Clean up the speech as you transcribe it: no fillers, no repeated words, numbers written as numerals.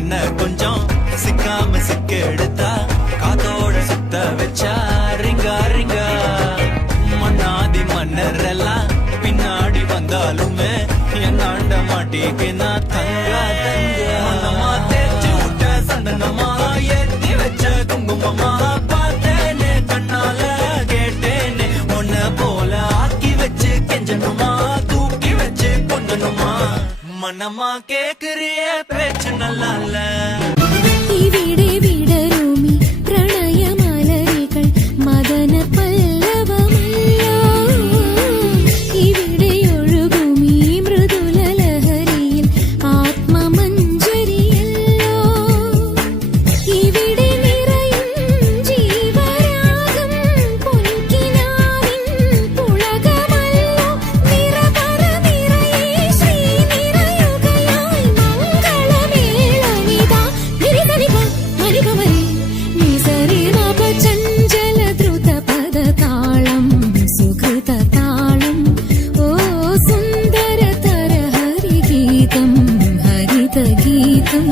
என்ன கொஞ்சம் சிக்காம சிக்க எடுத்தா காத்தோட சுத்த வச்சா ரிங்கா ரிங்கா மன்னாதி மன்னர் எல்லாம் பின்னாடி வந்தாலுமே என்னாண்ட மாட்டிக்கினா தங்கா தங்கா மனமா தேய்ச்சி விட்ட சந்தனமா ஏத்தி வச்ச குங்குமமா பார்த்தேனே கண்ணால கேட்டேனே உன்ன போல ஆக்கி வச்சு கெஞ்சனுமா தூக்கி வச்சு கொண்டனுமா மனமா கேக்குறிய பேச்சு நல்லா இல்ல ഇവിടെ വിടരുമി പ്രണയമലരികൾ മദന പല്ലവമല്ലോ ഇവിടെ ഒഴുകുമി മൃദുല ലഹരിയിൽ ആത്മമഞ്ജരിയല്ലോ ഇവിടെ നിറയും ജീവരാഗം പൊൻകിനാവിൻ പുളകമല്ലോ നിറപറ നിറയെ ശ്രീ നിറയുകയായി മംഗളമേളനിതാ നിരിതനിക മരികമരി നിസരിമപ ചഞ്ചല ദ്രുത പദതാളം സുകൃത താളം ഓ സുന്ദരതര ഹരിഗീതം ഹരിതഗീതം